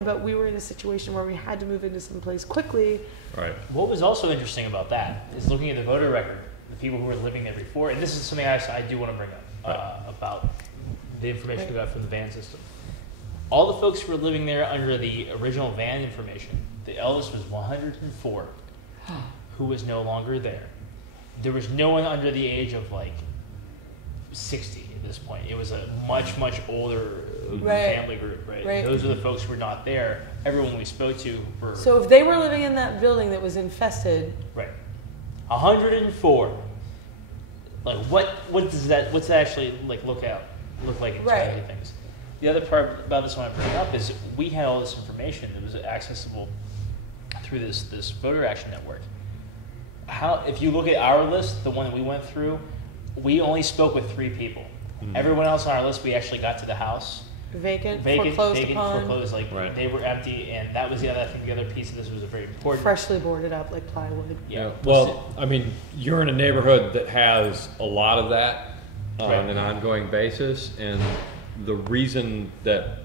but we were in a situation where we had to move into some place quickly. Right. What was also interesting about that is looking at the voter record, the people who were living there before, and this is something I do want to bring up about the information we got from the van system. All the folks who were living there under the original van information, the eldest was 104, who was no longer there. There was no one under the age of like 60 at this point. It was a much older family group, right? And those are the folks who were not there. Everyone we spoke to were... So if they were living in that building that was infested... Right. 104. Like, what's that actually like look like in terms of things? The other part about this one I bring up is we had all this information that was accessible through this voter action network. If you look at our list, the one that we went through, we only spoke with 3 people. Mm-hmm. Everyone else on our list, we actually got to the house. Vacant, foreclosed, like they were empty, and that was the other, I think the other piece of this was a very important. Freshly boarded up like plywood. Yeah. Well, I mean, you're in a neighborhood that has a lot of that on an ongoing basis, and the reason that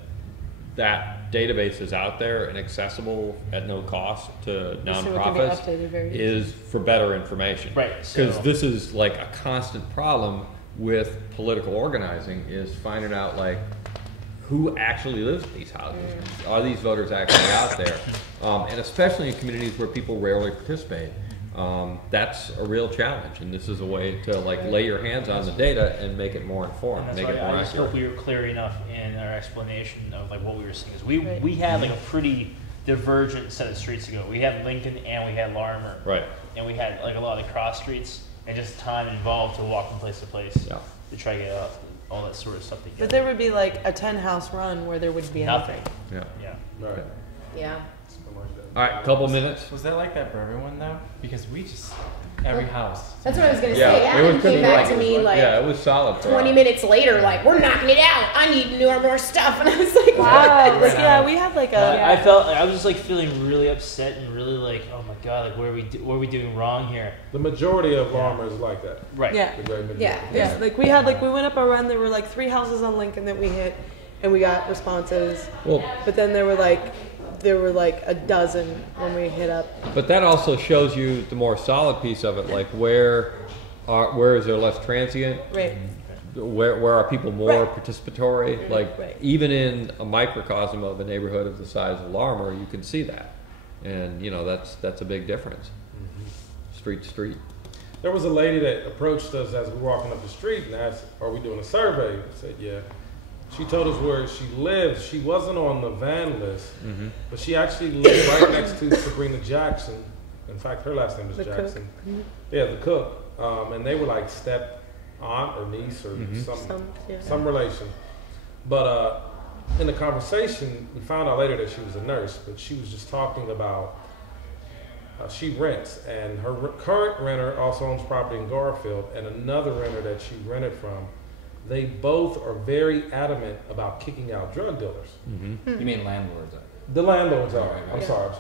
database is out there and accessible at no cost to nonprofits is for better information. Right. Because this is like a constant problem with political organizing, is finding out like who actually lives in these houses. Are these voters actually out there? And especially in communities where people rarely participate. That's a real challenge, and this is a way to like lay your hands on the data and make it more informed, make it more accurate. I just hope we were clear enough in our explanation of like what we were seeing. Because we had like a pretty divergent set of streets to go. We had Lincoln and we had Larimer, and we had like a lot of the cross streets, and just time involved to walk from place to place to try to get all that sort of stuff together. But there would be like a 10-house run where there would be nothing. Yeah. All right, couple minutes. Was that like that for everyone though? Because we just every house. That's what I was gonna say. Adam came back to me like it was solid. 20 minutes later, like we're knocking it out. I need more stuff, and I was like, wow. Like, we had like a. I was just like feeling really upset and really like, oh my god, like what are we doing wrong here? The majority of Larimer is like that. Right. Yeah. The great majority. Yeah. Like we went up a run. There were like 3 houses on Lincoln that we hit, and we got responses. Well, but then there were like a dozen when we hit up. But that also shows you the more solid piece of it, like where is there less transient? Right. Where are people more participatory? Like even in a microcosm of a neighborhood of the size of Larimer, you can see that, and that's a big difference. Street to street. There was a lady that approached us as we were walking up the street and asked, "Are we doing a survey?" I said, "Yeah." She told us where she lived. She wasn't on the van list, but she actually lived right next to Sabrina Jackson. In fact, her last name is Jackson. Yeah, the cook. And they were like step aunt or niece or some relation. But in the conversation, we found out later that she was a nurse, but she was just talking about she rents, and her current renter also owns property in Garfield, and another renter that she rented from. They both are very adamant about kicking out drug dealers. You mean landlords? The landlords are. I'm sorry.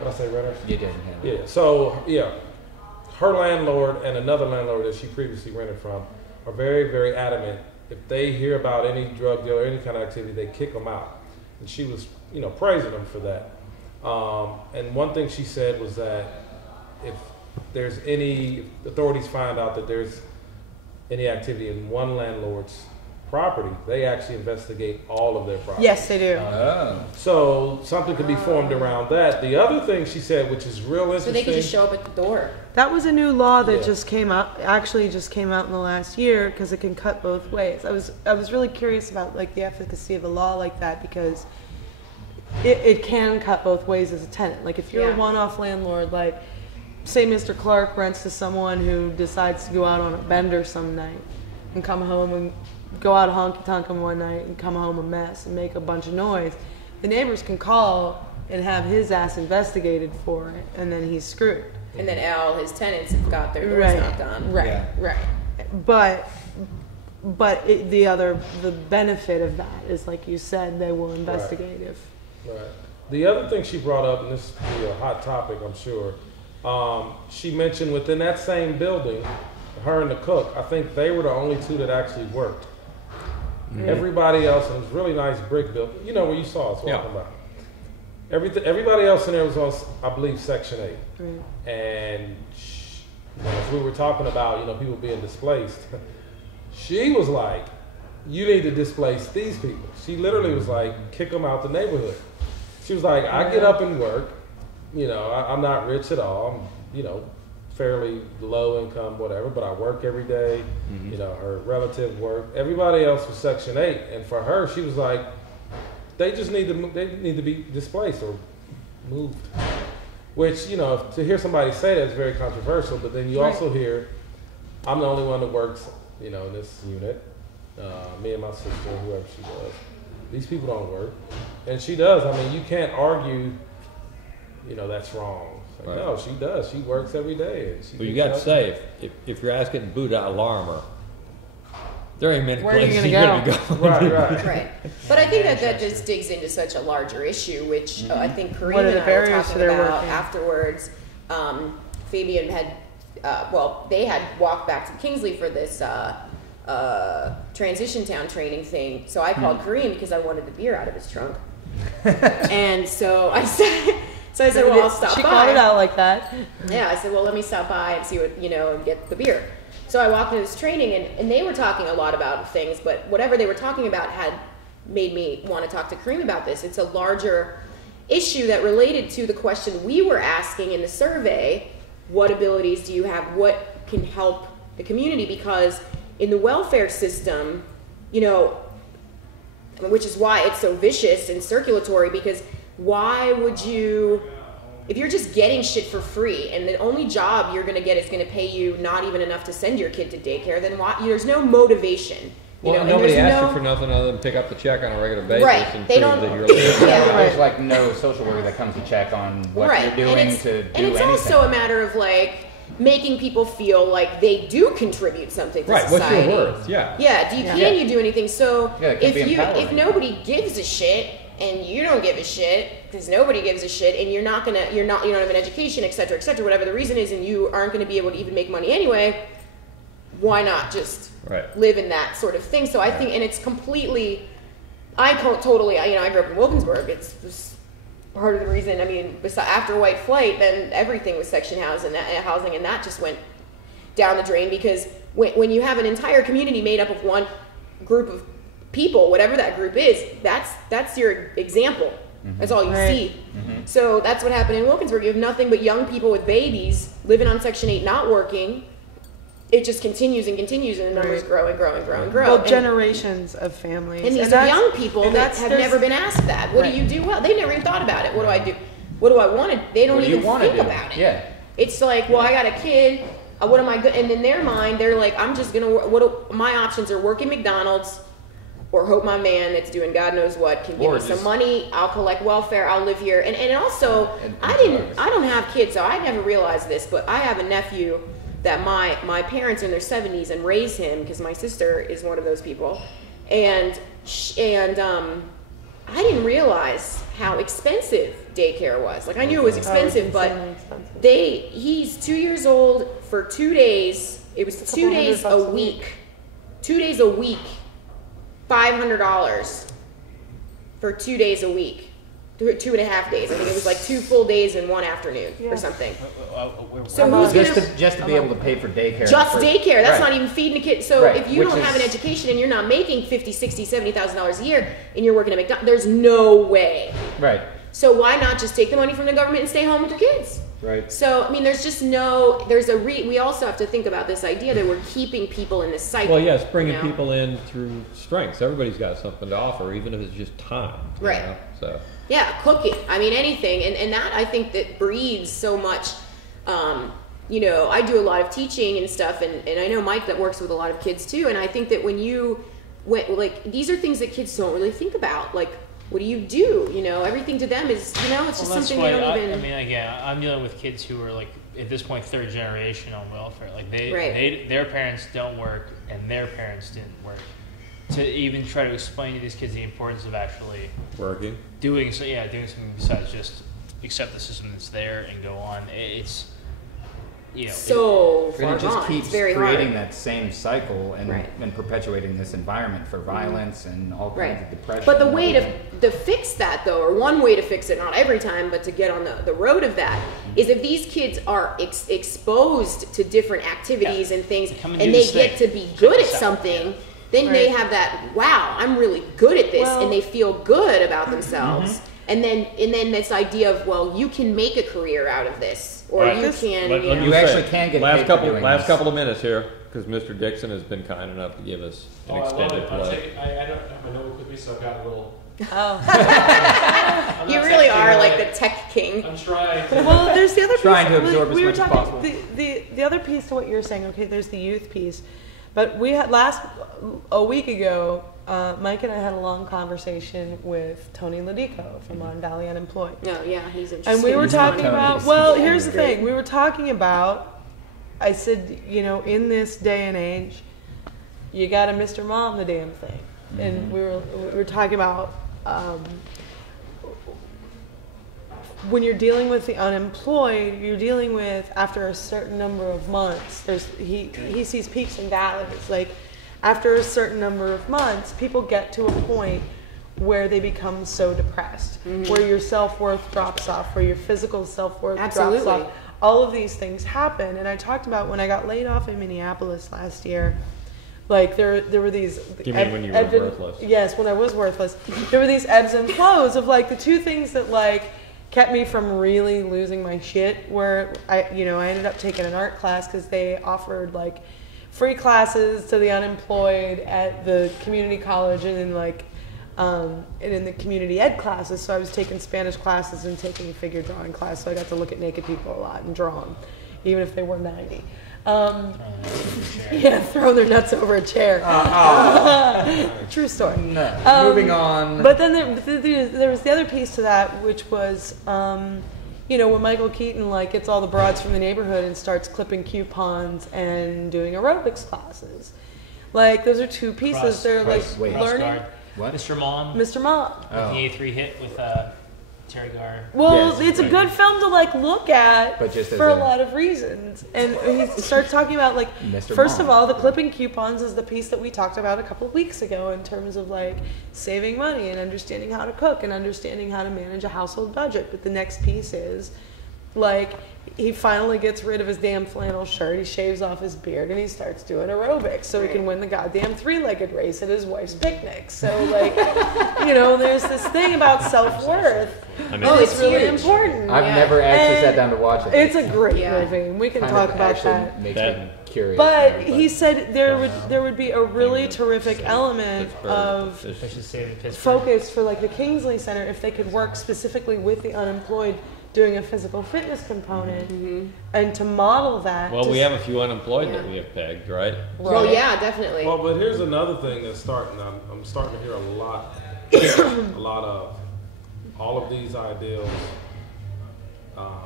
Did I say renters? You did. Yeah. So her landlord and another landlord that she previously rented from are very, very adamant. If they hear about any drug deal or any kind of activity, they kick them out. And she was, praising them for that. And one thing she said was that if there's any authorities find out that there's any activity in one landlord's property, they actually investigate all of their properties. Yes, they do. So something could be formed around that. The other thing she said, which is real interesting. So they could just show up at the door. That was a new law that just came out in the last year, because it can cut both ways. I was really curious about like the efficacy of a law like that, because it can cut both ways as a tenant. Like if you're a one-off landlord, like say Mr. Clark rents to someone who decides to go out on a bender some night and come home and go out honky-tonkin' one night and come home a mess and make a bunch of noise. The neighbors can call and have his ass investigated for it, and then he's screwed. And then all his tenants have got their doors knocked on. Right. But the benefit of that is, like you said, they will investigate if. Right. The other thing she brought up, and this will be a hot topic, I'm sure. She mentioned within that same building, her and the cook, I think they were the only 2 that actually worked. Everybody else, it was really nice brick built. Where you saw us walking by. Everybody else in there was on, I believe, Section 8. Right. And as we were talking about, people being displaced, she was like, you need to displace these people. She literally was like, kick them out the neighborhood. She was like, I get up and work. I'm not rich at all. I'm, fairly low income, whatever, but I work every day. Her relatives work. Everybody else was Section 8. And for her, she was like, they need to be displaced or moved. Which, to hear somebody say that is very controversial, but then you also hear, I'm the only one that works, in this unit. Me and my sister, whoever she was. These people don't work. And she does. I mean, you can't argue, that's wrong. Like, right. No, she does. She works every day. And she But you got to say, if you're asking Buddha Alarmer, there ain't many Where are you places gonna you're go? going to go. Right. Right. But I think that just digs into such a larger issue, which I think Kareem What are and the I were barriers to talking their about working? afterwards. Fabian had, they had walked back to Kingsley for this transition town training thing. So I called Kareem because I wanted the beer out of his trunk. And so I said, well, I'll stop by. She called it out like that. Yeah, I said, well, let me stop by and see what, and get the beer. So I walked into this training, and they were talking a lot about things, but whatever they were talking about had made me want to talk to Kareem about this. It's a larger issue that related to the question we were asking in the survey, what abilities do you have, what can help the community? Because in the welfare system, which is why it's so vicious and circulatory, because why would you, if you're just getting shit for free and the only job you're going to get is going to pay you not even enough to send your kid to daycare, then why, there's no motivation. Well, nobody asks you for nothing other than pick up the check on a regular basis Right. and They prove don't- that you're living. Yeah. There's like no social worker that comes to check on what Right. you're doing and to do and it's anything. also a matter of making people feel like they do contribute something to Right, society. what's your worth? Yeah. Yeah, can you do anything? So Yeah, it can be if empowering. nobody gives a shit and you don't give a shit because nobody gives a shit and you don't have an education, et cetera, whatever the reason is, and you aren't going to be able to even make money anyway, why not just live in that sort of thing? So I think, and it's completely, I grew up in Wilkinsburg. It's part of the reason. I mean, after white flight, then everything was section housing, and that just went down the drain, because when you have an entire community made up of one group of people, whatever that group is, that's your example. That's all you see. So that's what happened in Wilkinsburg. You have nothing but young people with babies living on Section 8, not working. It just continues and continues, and the numbers grow and grow and grow and grow. Well, generations of families. And these are young people that have there's- never been asked that. What do you do well? They never even thought about it. What do I do? What do I want to? They don't What do you even wanna think do? about it. Yeah. It's like, well, I got a kid. What am I good? And in their mind, they're like, I'm just gonna. My options are work in McDonald's, or hope my man that's doing God knows what can give Or me some just- money. I'll collect welfare. I'll live here. And also, I don't have kids, so I never realized this, but I have a nephew that my parents are in their 70s and raised him, because my sister is one of those people, and I didn't realize how expensive daycare was. Like, I knew it was expensive, but he's 2 years old for 2 days. It was 2 days a week. 2 days a week. $500 for 2 days a week. 2.5 days. I think it was like 2 full days and 1 afternoon or something. So who's just to be able to pay for daycare? Just daycare. That's right. not even feeding a kid. So Right, if you which don't have an is- education and you're not making $50, $60, $70,000 a year, and you're working at McDonald's, there's no way. Right. So why not just take the money from the government and stay home with your kids? Right. So I mean, there's just we also have to think about this idea that we're keeping people in this cycle. Well, yes, bringing you know? people in through strengths. Everybody's got something to offer, even if it's just time. you Right. know, So. Yeah, cooking. I mean, anything. And that, I think, that breeds so much. I do a lot of teaching and stuff, and I know Mike that works with a lot of kids too. And I think that these are things that kids don't really think about. Like, what do you do? Everything to them is, it's just something they don't even. I mean, again, I'm dealing with kids who are like, at this point, 3rd generation on welfare. Like their parents don't work, and their parents didn't work. To even try to explain to these kids the importance of actually Working. doing something besides just accept the system that's there and go on. so And far it just gone. keeps It's very creating hard. that same cycle and, Right. and perpetuating this environment for violence and all kinds of depression. But the and way everything. to fix that, though, or one way to fix it, not every time, but to get on the road of that, is if these kids are exposed to different activities and things, Come and and do they this get thing. to be good at this out. something, then they have that, wow, I'm really good at this, Well- and they feel good about themselves. And then this idea of, well, you can make a career out of this, or Right. you can, Let- let you me You know. actually can get paid for doing last this. couple of minutes here, because Mr. Dixon has been kind enough to give us an extended I'll play. take it. I don't have my notebook with me, so I've got a little. Oh. I'm You not really texting, are but like the tech king. I'm trying to. Well, there's the other piece. Trying to absorb as we were much as talking, possible. The other piece to what you're saying, okay, there's the youth piece. But we had a week ago, Mike and I had a long conversation with Tony Ladico from On Valley Unemployed. No, yeah, he's interesting. And we were He's talking Tony. about, He's well, so here's the great. thing. We were talking about, I said, in this day and age, you got to Mr. Mom the damn thing. And we were talking about when you're dealing with the unemployed, you're dealing with, after a certain number of months, he sees peaks and valleys. Like, after a certain number of months, people get to a point where they become so depressed, where your self-worth drops off, where your physical self-worth drops Absolutely. off. All of these things happen. And I talked about when I got laid off in Minneapolis last year, like there were these. You mean when you were worthless? Yes, when I was worthless. There were these ebbs and flows of like the two things that like kept me from really losing my shit. Where I ended up taking an art class because they offered like free classes to the unemployed at the community college and in the community ed classes. So I was taking Spanish classes and taking a figure drawing class. So I got to look at naked people a lot and draw them, even if they were 90. Yeah, throwing their nuts over a chair. True story. Moving on. But then there was the other piece to that, which was, when Michael Keaton gets all the broads from the neighborhood and starts clipping coupons and doing aerobics classes. Like, those are two pieces. They're wait. learning. Guard. What? Mr. Mom. Mr. Mom. Oh. The A3 hit with Terry Garr. Well, Yes, it's a right. good film to look at But just as for a a- lot of reasons. And he starts talking about Mr. first Mom. of all, the clipping coupons is the piece that we talked about a couple of weeks ago in terms of saving money and understanding how to cook and understanding how to manage a household budget. But the next piece is he finally gets rid of his damn flannel shirt, he shaves off his beard, and he starts doing aerobics so he can win the goddamn three-legged race at his wife's picnic. So, there's this thing about self-worth. It's really huge. important. I've never actually And sat down to watch it. It's a great Yeah. movie. We can Kind talk of about actually that. makes me curious. But now, he said there would be a really terrific element of Especially say the Pittsburgh. focus for the Kingsley Center if they could work specifically with the unemployed doing a physical fitness component and to model that. Well, to we have a few unemployed that Yeah. we have pegged, right? Well, yeah, definitely. Well, but here's another thing that's starting. I'm starting to hear a lot of all of these ideals are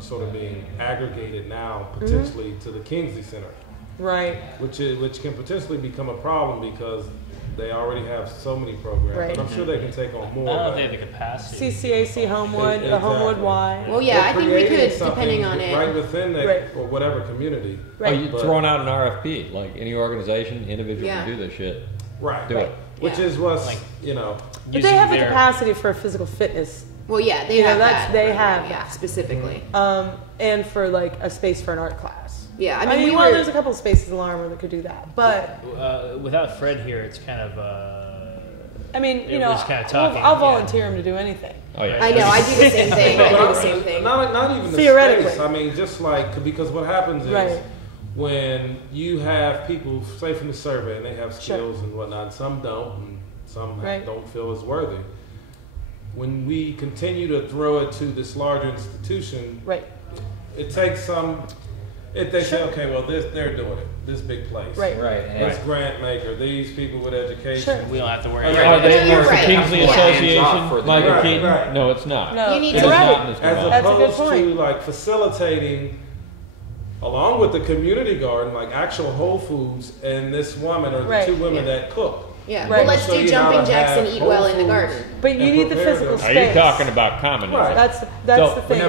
sort of being aggregated now, potentially to the Kingsley Center, Right. which can potentially become a problem because they already have so many programs. Right. But I'm sure they can take on I more. don't know if but they have the capacity. CCAC Homewood, the Exactly. Homewood Y. Well, yeah, I think we creating could, depending on something right it. within that Right. or whatever community. Right. You're But- throwing out an RFP. Like any organization, individual Yeah. can do this shit. Right. Do it. Which Yeah. is what's, Like- But Using they have the their- capacity for a physical fitness, Well, yeah, they You know, have that's- that. they have Yeah, that. specifically. and for a space for an art class. Yeah, I mean, we were. there's a couple of spaces in Larmer that could do that, but Without Fred here, it's kind of. I mean, Everybody's kinda talking, I'll yeah. volunteer him to do anything. Oh yeah. I know, I do the same thing. I do the same thing. Not even the Theoretically. space. I mean, just because what happens is Right. when you have people, say from the survey, and they have Sure. skills and whatnot, some don't, and some Right. don't feel as worthy. When we continue to throw it to this larger institution, Right. it takes some. If they say, Sure. okay, well, they're doing it. This big place, Right. Right. And This grant maker, these people with education. Sure. We don't have to worry. Are about Are they it. You're work for right. Kingsley Yeah. Association, Hands off for the- Michael Right, Keaton? right. No, it's not. No. You need It to is Right. not, Mr. As Ball. That's a good opposed to point. facilitating, along with the community garden, actual Whole Foods and this woman or the Right. two women Yeah. that cook. Yeah, Right. well, let's Show do you how jumping to jacks and have eat Whole well in the Foods garden. But you and need the prepare physical them. Are space. you talking about communism? Right. That's the So, thing.